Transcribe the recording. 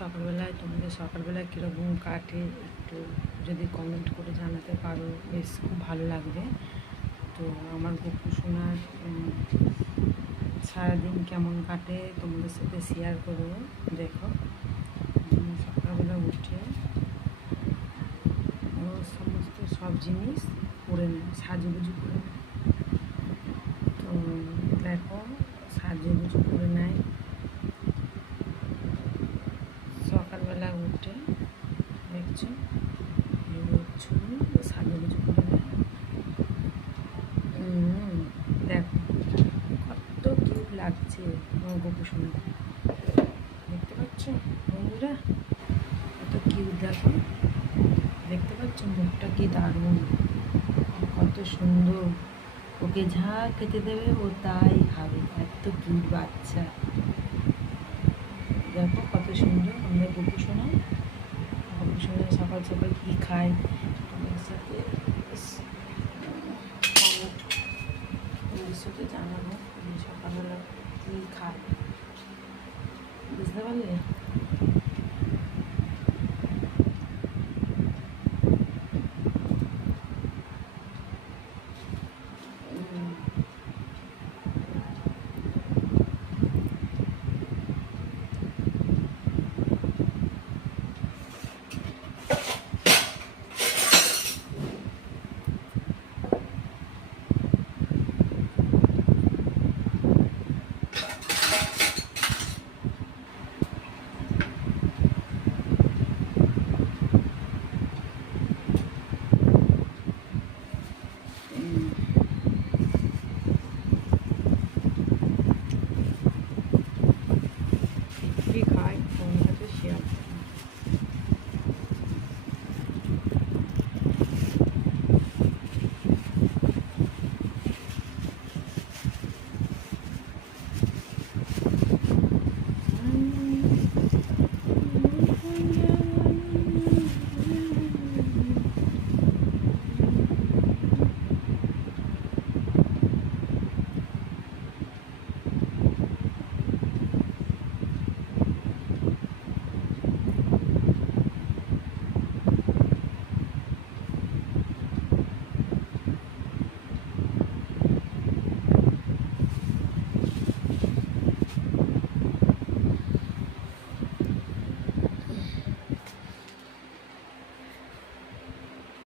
সকালবেলায় তোমাদের সকালবেলায় কীরকম কাটে একটু যদি কমেন্ট করে জানাতে পারো বেশ খুব ভালো লাগবে। তো আমার গপু সোনার সারাদিন কেমন কাটে তোমাদের সাথে শেয়ার করবো। দেখো সকালবেলা উঠে ও সমস্ত সব জিনিস করে নেয়, সাজুগুজু করে নেয়। তো দেখো সাজুগুজু করে নেয় সকালবেলা উঠে, দেখছো চুল সাজুগুজু করে নেয়। দেখো কত কিউট লাগছে আমার গপু সোনাকে, দেখতে পাচ্ছ বন্ধুরা কত কিউট। দেখো দেখতে পাচ্ছ মুখটা কি দারুণ, কত সুন্দর। ওকে যা খেতে দেবে ও তাই খাবে, এত কিউট বাচ্চা। দেখো কত সুন্দর আমাদের গপু সোনা। গপু সোনা সকাল সকাল কী খায় তোমার সাথে তোমাদের সাথে জানাবো সকালবেলা কী খায়, বুঝতে পারলে।